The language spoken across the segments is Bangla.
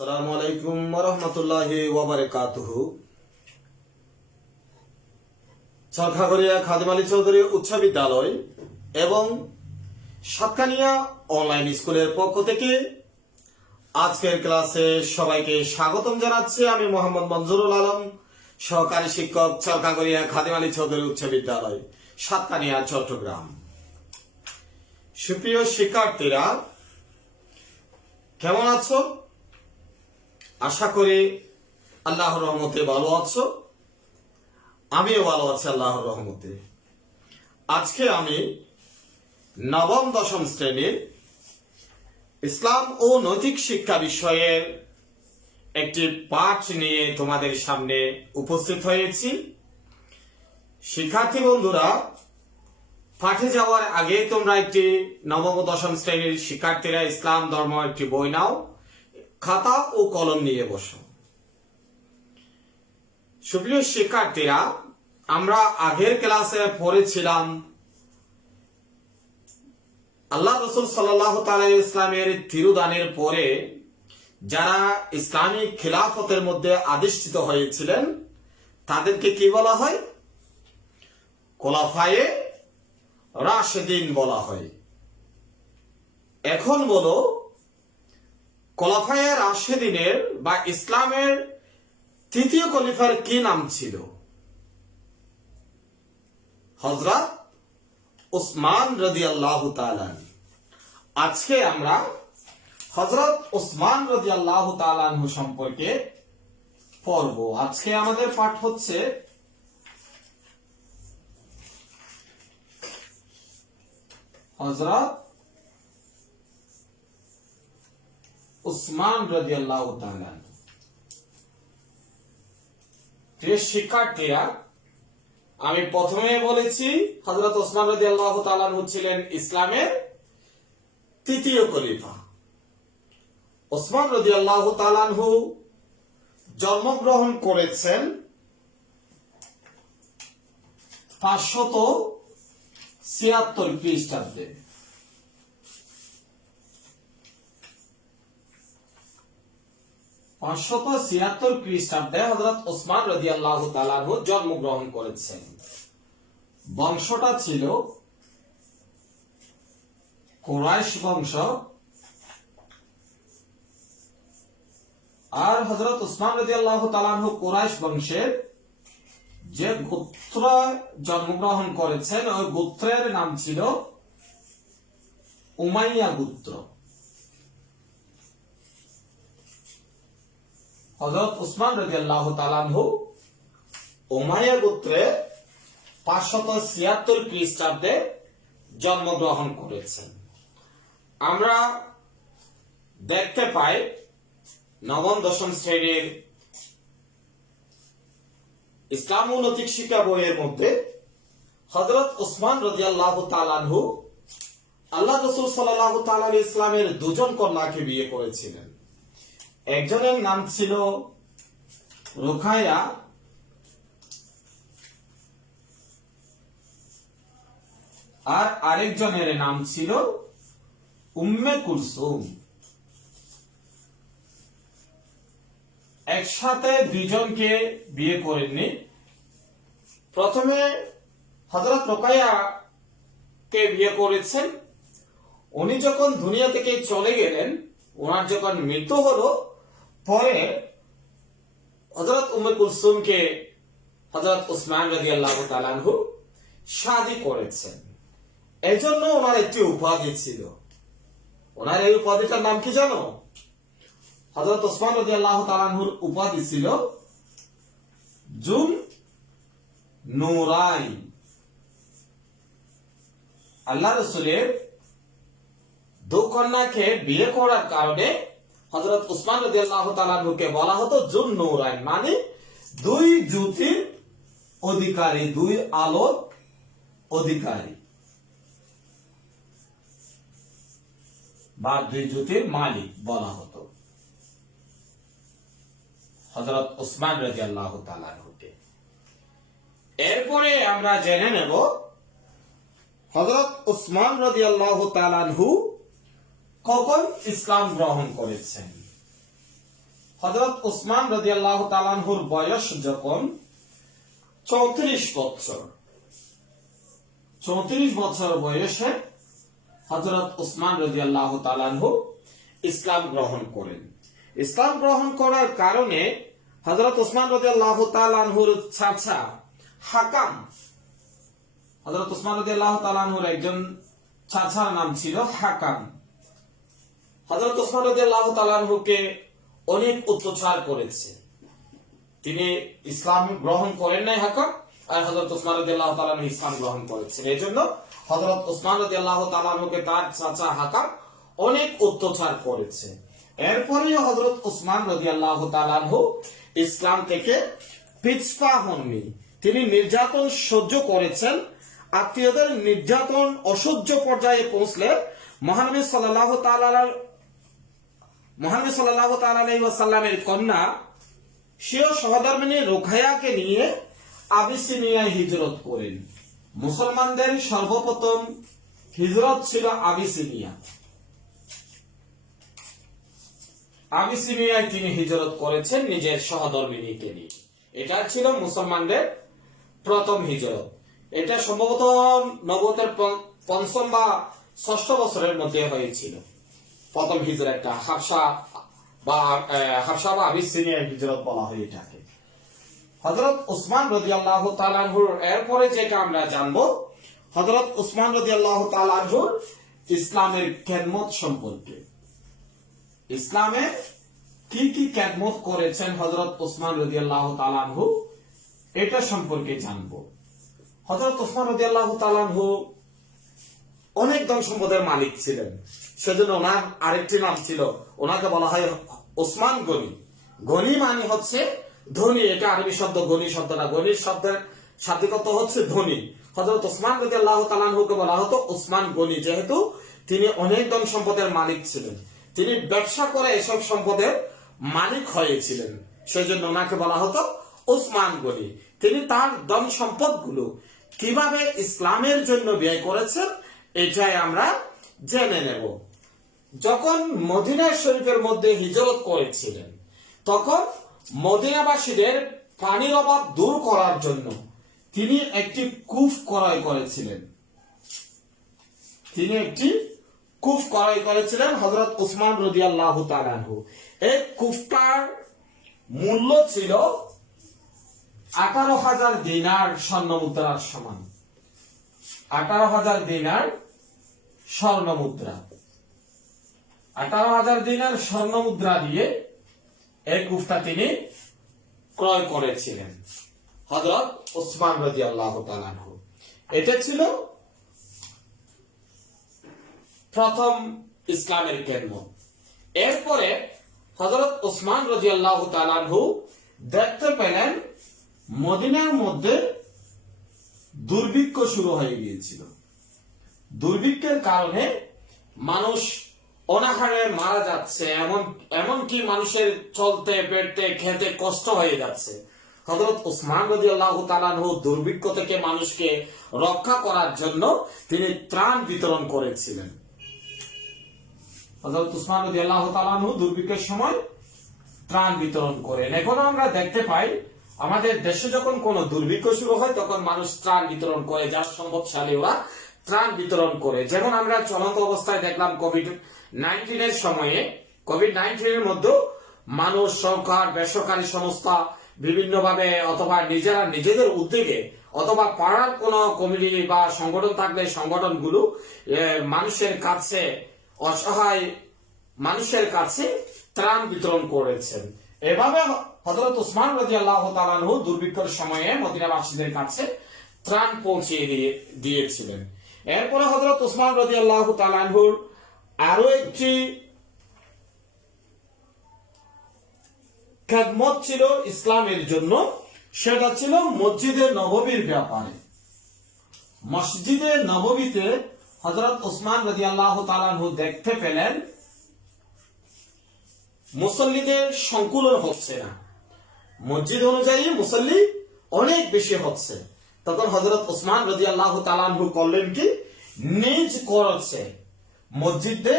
আসসালামু আলাইকুম ওয়া রাহমাতুল্লাহি ওয়া বারাকাতুহু। চরখাগড়িয়া খাদিম আলী চৌধুরী উচ্চ বিদ্যালয় এবং সাতকানিয়া অনলাইন স্কুলের পক্ষ থেকে আজকের ক্লাসে সবাইকে স্বাগতম জানাচ্ছি। আমি মোহাম্মদ মঞ্জুরুল আলম, সহকারী শিক্ষক, চরখাগড়িয়া খাদিম আলী চৌধুরী উচ্চ বিদ্যালয়, সাতকানিয়া, চট্টগ্রাম। সুপ্রিয় শিক্ষার্থীরা, কেমন আছো? আশা করি আল্লাহর রহমতে ভালো আছো। আমিও ভালো আছি আল্লাহর রহমতে। আজকে আমি নবম দশম শ্রেণীর ইসলাম ও নৈতিক শিক্ষা বিষয়ের একটি পাঠ নিয়ে তোমাদের সামনে উপস্থিত হয়েছি। শিক্ষার্থী বন্ধুরা, পাঠে যাওয়ার আগে তোমরা একটি নবম ও দশম শ্রেণীর শিক্ষার্থীরা ইসলাম ধর্ম একটি বই নাও, খাতা ও কলম নিয়ে বসো। সুপ্রিয় শিক্ষার্থীরা, আমরা আগের ক্লাসে পড়েছিলাম আল্লাহ রাসূল সাল্লাল্লাহু তাআলা ইসলামের তিরোধানের পরে যারা ইসলামিক খিলাফতের মধ্যে আধিষ্ঠিত হয়েছিলেন তাদেরকে কি বলা হয়? খোলাফায়ে রাশেদিন বলা হয়। এখন বলো, খোলাফায়ে রাশেদিনের বা ইসলামের তৃতীয় খলিফার কি নাম ছিল? হযরত উসমান রাদিয়াল্লাহু তাআলা। আজকে আমরা হযরত উসমান রাদিয়াল্লাহু তাআলা সম্পর্কে পড়ব। আজকে আমাদের পাঠ হচ্ছে হযরত উসমান রাদিয়াল্লাহু তাআলা। প্রিয় শিক্ষার্থীরা, আমি প্রথমে বলেছি হযরত উসমান রাদিয়াল্লাহু তাআলা ছিলেন ইসলামের তৃতীয় খলিফা। উসমান রাদিয়াল্লাহু তাআলা জন্মগ্রহণ করেছেন 576 খ্রিস্টাব্দে। খ্রিস্টাব্দে হযরত উসমান রাদিয়াল্লাহু তাআলা জন্মগ্রহণ করেছেন। বংশটা ছিল কুরাইশ বংশ। আর হযরত উসমান রাদিয়াল্লাহু তাআলা কুরাইশ বংশের যে গোত্র জন্মগ্রহণ করেছেন ওই গোত্রের নাম ছিল উমাইয়া গোত্র। হযরত উসমান রাদিয়াল্লাহু তাআলা উমাইয়া গোত্রে 576 খ্রিস্টাব্দে জন্মগ্রহণ করেছেন। আমরা দেখতে পাই নবম দশম শ্রেণীর ইসলাম ও নৈতিক শিক্ষা বইয়ের মধ্যে হযরত উসমান রাদিয়াল্লাহু তাআলা আল্লাহ রাসূল সাল্লাল্লাহু তাআলা আলাইহি ইসলামের দুজন কন্যাকে বিয়ে করেছিলেন। একজনের নাম ছিল রুকায়া, আর আরেকজনের নাম ছিল উম্মে কুলসুম। একসাথে দুইজনকে বিয়ে করেননি। প্রথমে হযরত রুকায়া কে বিয়ে করেছেন। উনি যখন দুনিয়া থেকে চলে গেলেন, ওনার যখন মৃত্যু হলো, পরে হযরত উম্মে কুলসুমকে হযরত উসমান রাদিয়াল্লাহু তাআলা শাদী করেছেন। এজন্য ওনার একটি উপাধি ছিল। ওনার এই উপাধিটার নাম কি জানো? হযরত উসমান রাদিয়াল্লাহু তাআলার উপাধি ছিল জুন নুরাইন। আল্লাহ রাসূলের দু কন্যাকে বিয়ে করার কারণে হযরত উসমান রাদিয়াল্লাহু তাআলাকে বলা হতো জুন নুরাইন, মানে দুই জ্যোতির অধিকারী, দুই আলোর অধিকারী বা দুই জ্যোতির মালিক বলা হতো হযরত উসমান রাদিয়াল্লাহু তাআলাকে। এরপরে আমরা জেনে নেব হযরত উসমান রাদিয়াল্লাহু তাআলা কখন ইসলাম গ্রহণ করেছেন। হযরত উসমান রাদিয়াল্লাহু তাআলা আনহুর বয়স যখন 34 বছর, 34 বছর বয়সে হযরত উসমান রাদিয়াল্লাহু তাআলা আনহু ইসলাম গ্রহণ করেন। ইসলাম গ্রহণ করার কারণে হযরত উসমান রাদিয়াল্লাহু তাআলা আনহুর চাচা হাকাম, হযরত উসমান রাদিয়াল্লাহু তাআলা আনহুর একজন চাচার নাম ছিল হাকাম, হযরত উসমান রাদিয়াল্লাহু তাআলা আনহুকে অনেক অত্যাচার করেছে। তিনি ইসলাম গ্রহণ করেন নাই হাকাম, আর হযরত উসমান রাদিয়াল্লাহু তাআলা আনহু ইসলাম গ্রহণ করেছেন। এজন্য হযরত উসমান রাদিয়াল্লাহু তাআলা আনহুকে তার চাচা হাকাম অনেক অত্যাচার করেছে। এরপরেও হযরত উসমান রাদিয়াল্লাহু তাআলা আনহু ইসলাম থেকে পিছপা হননি। তিনি নির্যাতন সহ্য করেছেন। আত্মীয়দের নির্যাতন অসহ্য পর্যায়ে পৌঁছলে মহানবী সাল্লাল্লাহু তাআলা আলাইহি ওয়াসাল্লামের কন্যা স্বীয় সহধর্মিণী রুকাইয়াকে নিয়ে আবিসিনিয়ায় হিজরত করেন। মুসলমানদের সর্বপ্রথম হিজরত ছিল আবিসিনিয়া। আবিসিনিয়ায় তিনি হিজরত করেছেন নিজের সহধর্মিণীকে নিয়ে। এটা ছিল মুসলমানদের প্রথম হিজরত। এটা সম্ভবত নবুয়তের পঞ্চম বা ষষ্ঠ বছরের মধ্যে হয়েছিল প্রথম হিজরতটা। হাবশা বা আবিসিনিয়ায় হিজরত বলা হয় এটাকে। হযরত উসমান রাদিয়াল্লাহু তাআলা আনহুর এরপরে যেটা আমরা জানবো, হযরত উসমান রাদিয়াল্লাহু তাআলা আনহুর ইসলামের খেদমত সম্পর্কে। ইসলামে কি কি খেদমত করেছেন হযরত উসমান রাদিয়াল্লাহু তাআলা আনহু, এটা সম্পর্কে জানবো। হযরত উসমান রাদিয়াল্লাহু তাআলা আনহু অনেক ধন সম্পদের মালিক ছিলেন। সেজন্য ওনার আরেকটি নাম ছিল, ওনাকে বলা হয় ওসমান গনি। গনি মানে হচ্ছে ধনী। এটা আরবি শব্দ, গনি শব্দটা। গনির শব্দের শাব্দিক অর্থ হচ্ছে ধনী। হযরত উসমান রাদিয়াল্লাহু তাআলা আনহুকে বলা হতো ওসমান গনি, যেহেতু তিনি অনেক ধন সম্পদের মালিক ছিলেন। তিনি ব্যবসা করে এসব সম্পদের মালিক হয়েছিলেন, সেজন্য ওনাকে বলা হতো ওসমান গনি। তিনি তার ধন সম্পদগুলো কিভাবে ইসলামের জন্য ব্যয় করেছেন এটাই আমরা জেনে নেব। যখন মদিনা শরীফের মধ্যে হিজরত করেছিলেন, তখন মদিনাবাসীদের পানির অভাব দূর করার জন্য তিনি একটি কূপ ক্রয় করেছিলেন। হযরত উসমান রাদিয়াল্লাহু তাআলা আনহু। এই কূপটার মূল্য ছিল 18,000 দিনার স্বর্ণ মুদ্রার সমান। 18,000 দিনার স্বর্ণ মুদ্রা। 18,000 দিনার স্বর্ণ মুদ্রা দিয়ে এই কূপটা তিনি ক্রয় করেছিলেন হযরত উসমান রাদিয়াল্লাহু তাআলা আনহু। এটা ছিল প্রথম ইসলামের খেদমত। এরপরে হযরত উসমান রাদিয়াল্লাহু তাআলা আনহু দেখতে পেলেন মদিনার মধ্যে দুর্ভিক্ষ শুরু হয়ে গিয়েছিল। দুর্ভিক্ষের কারণে মানুষ অনাহারে মারা যাচ্ছে, এমনকি মানুষের চলতে ফিরতে খেতে কষ্ট হয়ে যাচ্ছে। হযরত উসমান রাদিয়াল্লাহু তাআলা আনহু দুর্ভিক্ষ থেকে মানুষকে রক্ষা করার জন্য তিনি ত্রাণ বিতরণ করেছিলেন। হযরত উসমান রাদিয়াল্লাহু তাআলা আনহু দুর্ভিক্ষের সময় ত্রাণ বিতরণ করেন। এখনো আমরা দেখতে পাই আমাদের দেশে যখন কোনো দুর্ভিক্ষ শুরু হয় তখন মানুষ ত্রাণ বিতরণ করে, যারা সম্পদশালী ওরা ত্রাণ বিতরণ করে। যেমন আমরা চলন্ত অবস্থায় দেখলাম কোভিড-19 এর সময়ে, কোভিড-19 এর মধ্যে মানুষ, সরকার, বেসরকারি সংস্থা বিভিন্নভাবে অথবা নিজেরা নিজেদের উদ্যোগে অথবা পাড়ার কোন কমিটি বা সংগঠন থাকলে সংগঠনগুলো মানুষের কাছে, অসহায় মানুষের কাছে ত্রাণ বিতরণ করেছেন। এভাবে হযরত উসমান রাদিয়াল্লাহু তাআলা আনহু দুর্ভিক্ষের সময়ে মদিনাবাসীদের কাছে ত্রাণ পৌঁছিয়ে দিয়েছিলেন। এরপরে হযরত উসমান রাদিয়াল্লাহু তাআলা আনহুর আরো একটি খেদমত ছিল ইসলামের জন্য, সেটা ছিল মসজিদে নববীর ব্যাপারে। মসজিদে নববীতে হযরত উসমান রাদিয়াল্লাহু তাআলা আনহু দেখতে পেলেন মুসল্লিদের সংকুলন হচ্ছে না, মসজিদ অনুযায়ী মুসল্লি অনেক বেশি হচ্ছে। তখন হযরত উসমান রাদিয়াল্লাহু তাআলা আনহু করলেন কি, নিজ খরচে মসজিদে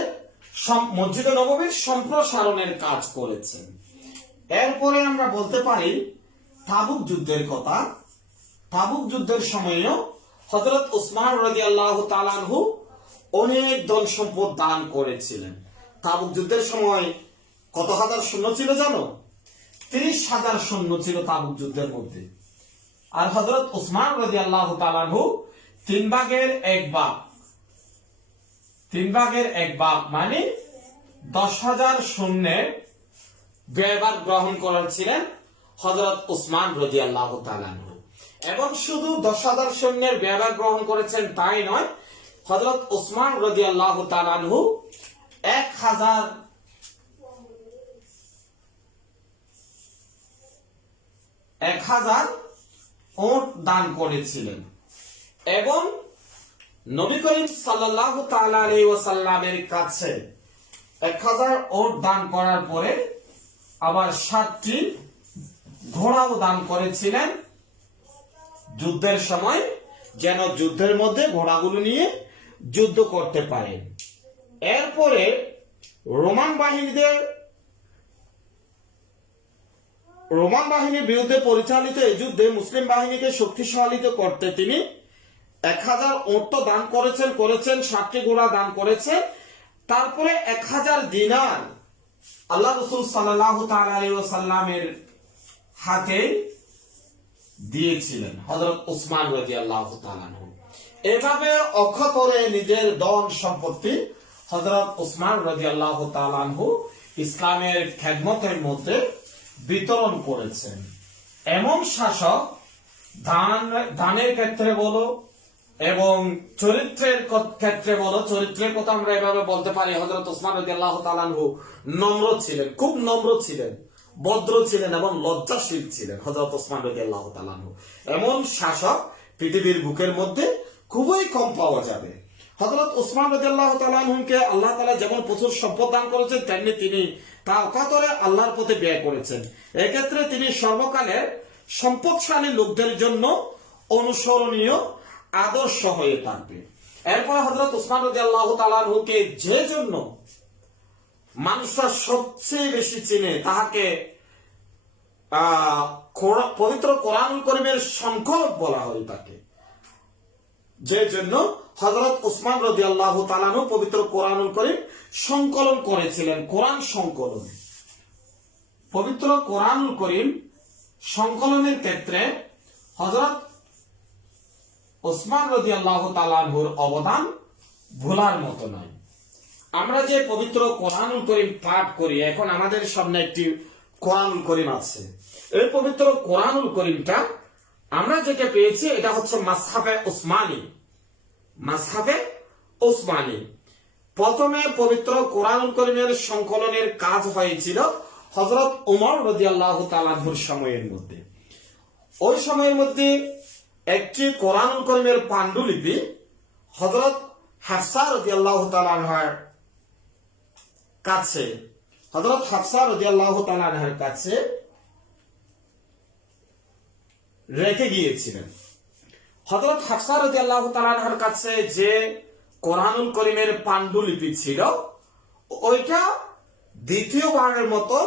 নববীর সম্প্রসারণের কাজ করেছেন। এরপরে আমরা বলতে পারি তাবুক যুদ্ধের কথা। তাবুক যুদ্ধের সময়ও হযরত উসমান রাদিয়াল্লাহু তাআলা আনহু অনেক ধন সম্পদ দান করেছিলেন। তাবুক যুদ্ধের সময় কত হাজার সৈন্য ছিল জানো? 30,000 সৈন্য ছিল তাবুক যুদ্ধের মধ্যে। আর হযরত উসমান রাদিয়াল্লাহু তাআলা আনহু 3 ভাগের এক ভাগ মানে 10,000 সৈন্যের ব্যয়ভার গ্রহণ করেছিলেন হযরত উসমান রাদিয়াল্লাহু তাআলা আনহু। এবং শুধু 10,000 সৈন্যের ব্যয়ভার গ্রহণ করেছেন তাই নয়, হযরত উসমান রাদিয়াল্লাহু তাআলা আনহু 1000 উট দান করেছিলেন। এবং নবী করিম সাল্লাল্লাহু তাআলা আলাইহি ওয়াসাল্লামের কাছে 1000 উট দান করার পরে আবার 7টি ঘোড়াও দান করেছিলেন যুদ্ধের সময়, যেন যুদ্ধের মধ্যে ঘোড়াগুলো নিয়ে যুদ্ধ করতে পারেন। এরপরে রোমান বাহিনীর বিরুদ্ধে পরিচালিত এই যুদ্ধে মুসলিম বাহিনীকে শক্তিশালী করতে তিনি 1000 উট তো দান করেছেন, 7টি ঘোড়া দান করেছেন। তারপরে 1000 দিনার আল্লাহ রাসূল সাল্লাল্লাহু তাআলা আলাইহি ওয়াসাল্লামের হাতে দিয়েছিলেন হযরত উসমান রাদিয়াল্লাহু তাআলা আনহু। এভাবে অক্ষতরে নিজের ধন সম্পত্তি হযরত উসমান রাদিয়াল্লাহু তাআলা আনহু ইসলামের খেদমতের মধ্যে বিতরণ করেছেন। এমন শাসক দানের ক্ষেত্রে বলো এবং চরিত্রের ক্ষেত্রে বলো, চরিত্রের কথা আমরা এভাবে বলতে পারি হযরত উসমান রাদিয়াল্লাহু তাআলা আনহু নম্র ছিলেন, খুব নম্র ছিলেন, ভদ্র ছিলেন এবং লজ্জাশীল ছিলেন হযরত উসমান রাদিয়াল্লাহু তাআলা আনহু। এমন শাসক পৃথিবীর বুকের মধ্যে খুবই কম পাওয়া যাবে। হযরত উসমান রাদিয়াল্লাহু তাআলা আনহুকে আল্লাহ তাআলা যেমন প্রচুর সম্পদ দান করেছেন, তেমনি তিনি তা অকাতরে আল্লাহর পথে ব্যয় করেছেন। এক্ষেত্রে তিনি সর্বকালের সম্পদশালী লোকদের জন্য অনুসরণীয় আদর্শ হয়ে থাকবে। এরপর হযরত উসমান রাদিয়াল্লাহু তাআলা আনহুকে যে জন্য মানুষরা সবচেয়ে বেশি চিনে, তাহাকে পবিত্র কোরআনুল কারীমের সংকলক বলা হয় তাকে, যে জন্য হযরত উসমান রাদিয়াল্লাহু তাআলা আনহু পবিত্র কোরআনুল কারীম সংকলন করেছিলেন। কোরআন সংকলন, পবিত্র কোরআনুল কারীম সংকলনের ক্ষেত্রে হযরত উসমান রাদিয়াল্লাহু তাআলা আনহুর অবদান ভোলার মতো নয়। আমরা যে পবিত্র কোরআনুল কারীম পাঠ করি, এখন আমাদের সামনে একটি কোরআনুল কারীম আছে। এই পবিত্র কোরআনুল কারীমটা আমরা যেটা পেয়েছি এটা হচ্ছে মাসহাফে উসমানী। প্রথমে পবিত্র কোরআনুল কারীমের সংকলনের কাজ হয়েছিল হযরত ওমর রাদিয়াল্লাহু তাআলা আনহুর সময়ের মধ্যে। ওই সময়ের মধ্যে একটি কোরআনুল কারীমের পাণ্ডুলিপি হযরত হাফসা রাদিয়াল্লাহু তাআলা আনহার কাছে রেখে গিয়েছিলেন। হযরত হাফসা রাদিয়াল্লাহু তাআলা আনহার কাছে যে কোরআনুল কারীমের পাণ্ডুলিপি ছিল, ওইটা দ্বিতীয়বারের মতো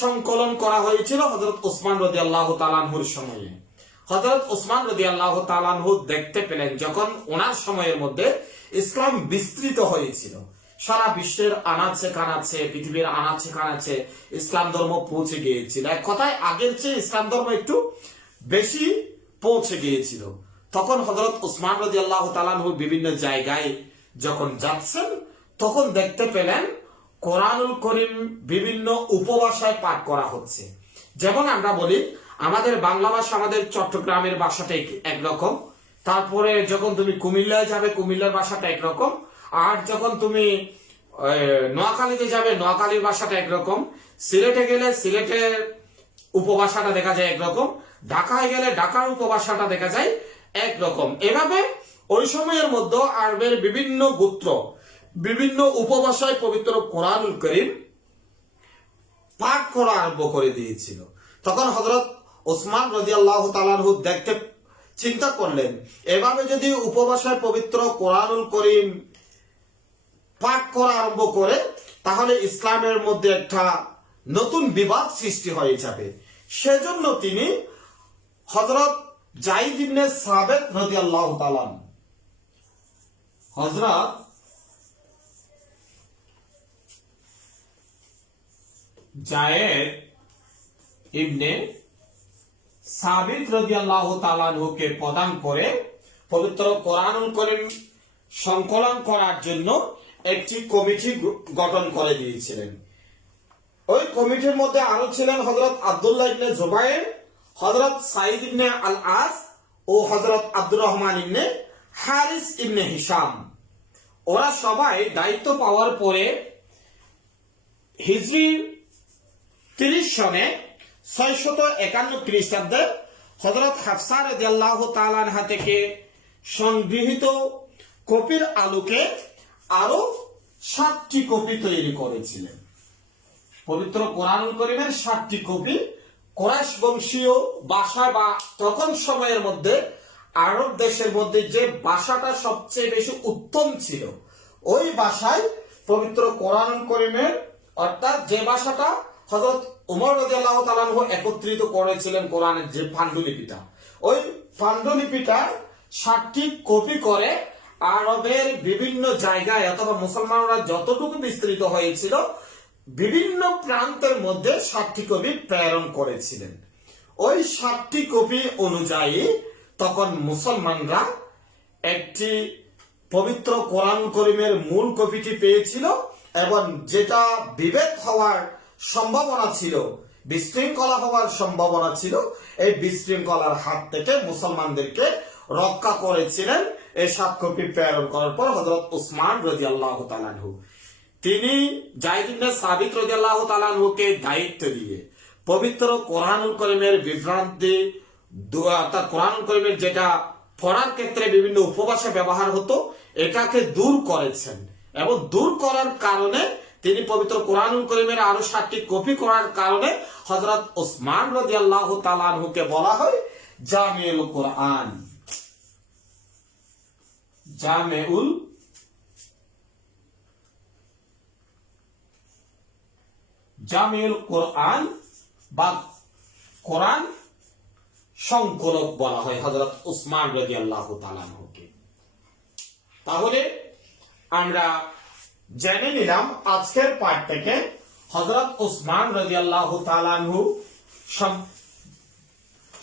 সংকলন করা হয়েছিল হযরত উসমান রাদিয়াল্লাহু তাআলা আনহুর সময়ে। হযরত উসমান রাদিয়াল্লাহু তাআলা আনহু দেখতে পেলেন যখন ওনার সময়ের মধ্যে ইসলাম বিস্তৃত হয়েছিল, সারা বিশ্বের আনাচে কানাচে, পৃথিবীর আনাচে কানাচে ইসলাম ধর্ম পৌঁছে গিয়েছিল। এক কথায় আগের চেয়ে ইসলাম ধর্ম একটু বেশি পৌঁছে গিয়েছিল। তখন হযরত উসমান রাদিয়াল্লাহু তাআলা আনহু বিভিন্ন জায়গায় যখন যাচ্ছেন, তখন দেখতে পেলেন কোরআনুল কারীম বিভিন্ন উপভাষায় পাঠ করা হচ্ছে। যেমন আমরা বলি আমাদের বাংলা ভাষা, আমাদের চট্টগ্রামের ভাষাটা একরকম, তারপরে যখন তুমি কুমিল্লায় যাবে কুমিল্লার ভাষাটা একরকম, আর যখন তুমি নোয়াখালীতে যাবে নোয়াখালীর ভাষাটা একরকম, সিলেটে গেলে সিলেটের উপভাষাটা দেখা যায় একরকম, ঢাকায় গেলে ঢাকার উপভাষাটা দেখা যায় একরকম। এভাবে ওই সময়ের মধ্যে আরবের বিভিন্ন গোত্র বিভিন্ন উপভাষায় পবিত্র কোরআনুল কারীম পাঠ করা আরম্ভ করে দিয়েছিল। তখন হযরত উসমান রাদিয়াল্লাহু তাআলা আনহু চিন্তা করলেন, এভাবে যদি উপভাষায় পবিত্র কোরআনুল কারীম পাঠ করা আরম্ভ করে, তাহলে ইসলামের মধ্যে একটা নতুন বিবাদ সৃষ্টি হয়ে যাবে। সেজন্য তিনি হযরত যায়েদ ইবনে সাবিত রাদিয়াল্লাহু তাআলা হযরত যায়েদ ইবনে সাবিত রাদিয়াল্লাহু তাআলা কে প্রদান করে পবিত্র কোরআনুল কারীম সংকলন করার জন্য একটি কমিটি গঠন করে দিয়েছিলেন। ওই কমিটির মধ্যে আরো ছিলেন হযরত আব্দুল্লাহ ইবনে জুবায়ের, হযরত সাঈদ ইবনে আল আস ও হযরত আব্দুর রহমান ইবনে হারিস ইবনে হিশাম। ওরা সবাই দায়িত্ব পাওয়ার পরে হিজরি 30 সনে 651 খ্রিস্টাব্দে হযরত হাফসা রাদিয়াল্লাহু তাআলা আনহা থেকে সংগৃহীত কপির আলোকে আরো 7টি কপি তৈরি করেছিলেন। পবিত্র কোরআনুল কারীমের 7টি কপি কুরাইশ বংশীয় ভাষা বা তখন সময়ের মধ্যে আরব দেশের মধ্যে যে ভাষাটা সবচেয়ে বেশি উত্তম ছিল ওই ভাষায় পবিত্র কোরআনুল কারীমের অর্থাৎ যে ভাষাটা হযরত ওমর রাদিয়াল্লাহু তাআলা আনহু একত্রিত করেছিলেন কোরআনের যে পান্ডুলিপিটা, ওই পান্ডুলিপিটা 7টি কপি করে আরবের বিভিন্ন জায়গায় অথবা মুসলমানরা যতটুকু বিস্তৃত হয়েছিল বিভিন্ন প্রান্তের মধ্যে 7টি কপি প্রেরণ করেছিলেন। ওই 7টি কপি অনুযায়ী তখন মুসলমানরা একটি পবিত্র কোরআন কারীমের মূল কপিটি পেয়েছিল এবং যেটা বিভেদ হওয়ার সম্ভাবনা ছিল, বিশৃঙ্খলা হওয়ার সম্ভাবনা ছিল, এই বিশৃঙ্খলার হাত থেকে মুসলমানদেরকে রক্ষা করেছিলেন এই 7 কপি প্রেরণ করার পর হযরত উসমান রাদিয়াল্লাহু তাআলা আনহু। তিনি যায়েদ ইবনে সাবিত রাদিয়াল্লাহু তাআলা আনহুকে দায়িত্ব দিয়ে পবিত্র কোরআনুল কারীমের বিভ্রান্তি অর্থাৎ কোরআনুল কারীমের যেটা পড়ার ক্ষেত্রে বিভিন্ন উপভাষা ব্যবহার হতো এটাকে দূর করেছেন এবং দূর করার কারণে তিনি পবিত্র কোরআনুল কারীমের আরো 7টি কপি করার কারণে হযরত উসমান রাদিয়াল্লাহু তাআলা আনহুকে বলা হয় জামিউল কোরআন, জামিউল কোরআন বা কোরআন সংকলক বলা হয় হযরত উসমান রাদিয়াল্লাহু তাআলা আনহুকে। তাহলে আমরা জেনে নিলাম আজকের পাঠ থেকে হযরত উসমান রাদিয়াল্লাহু তাআলা আনহু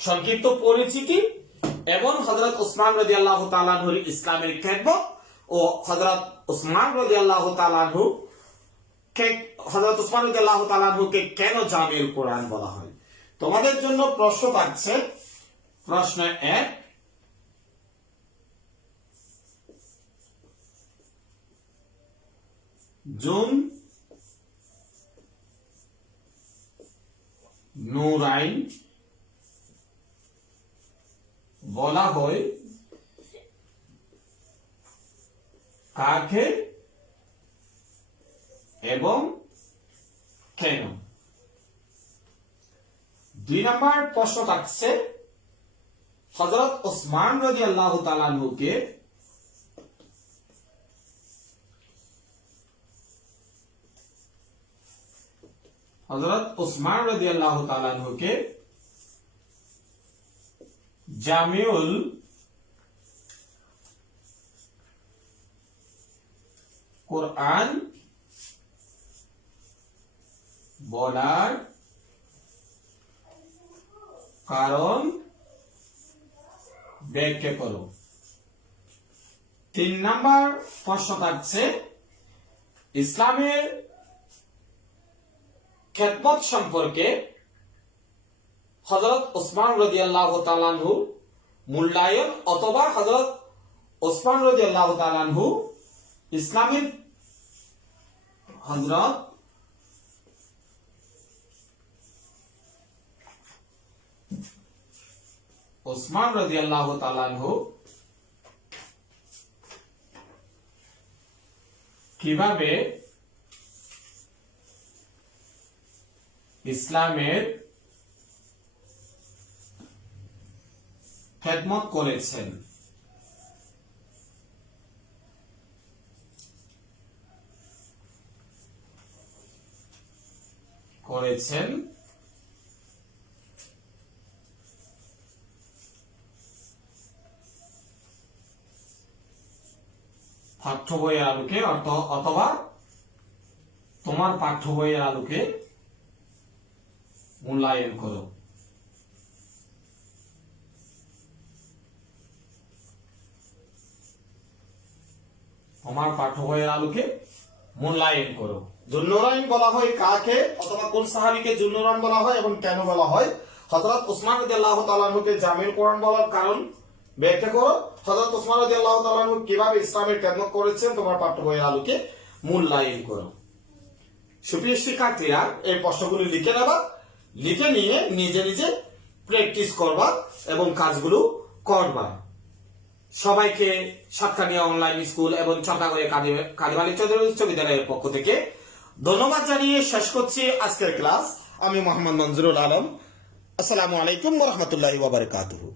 সংক্ষিপ্ত পরিচিতি এবং হযরত উসমান রাদিয়াল্লাহু তাআলা আনহুর ইসলামের খেদমত ও হযরত উসমান রাদিয়াল্লাহু তাআলা আনহু হযরত উসমান রাদিয়াল্লাহু তাআলা আনহুকে কেন জামিউল কোরআন বলা হয়। তোমাদের জন্য প্রশ্ন থাকছে। প্রশ্ন 1, জুন নুরাইন বলা হয় কাকে এবং কেন। 2 নম্বর প্রশ্ন থাকছে হযরত উসমান রাদিয়াল্লাহু তাআলা আনহুকে জামিউল কোরআন বলার কারণ ব্যাখ্যা করো। 3 নম্বর প্রশ্ন থাকছে ইসলামের খেদমত সম্পর্কে হযরত উসমান রাদিয়াল্লাহু তাআলা আনহু মূল্যায়ন অথবা হযরত উসমান রাদিয়াল্লাহু তাআলা আনহু ইসলামের হযরত উসমান রাদিয়াল্লাহু তাআলা আনহু কিভাবে ইসলামের খেদমত করেছেন। ক করেছেন পাঠ্য বইয়ের আলোকে অথবা তোমার পাঠ্য বইয়ের আলোকে মূল্যায়ন করো। তোমার পাঠ্য বইয়ের আলোকে মূল্যায়ন করো। জুন্নুরাইন বলা হয় কাকে অথবা কোন সাহাবীকে জুন্নুরাইন বলা হয় এবং কেন বলা হয়? হযরত উসমান রাদিয়াল্লাহু তাআলা আনহুকে জামিল কোরআন বলার কারণ ব্যাখ্যা করো। হযরত উসমান রাদিয়াল্লাহু তাআলা আনহু কিভাবে ইসলামের খেদমত করেছেন তোমার পাঠ্য বইয়ের আলোকে মূল্যায়ন করো। সুপ্রিয় শিক্ষার্থীরা, এই প্রশ্নগুলি লিখে নেবা, লিখে নিয়ে নিজে নিজে প্র্যাকটিস করবা এবং কাজগুলো করবা। সবাইকে সাতকানিয়া অনলাইন স্কুল এবং চন্দ্রাগড়ের কাদিম আলী চৌধুরী উচ্চ বিদ্যালয়ের পক্ষ থেকে ধন্যবাদ জানিয়ে শেষ করছি আজকের ক্লাস। আমি মোহাম্মদ মনজুরুল আলম। আসসালামু আলাইকুম ওয়া রাহমাতুল্লাহি ওয়া বারাকাতুহু।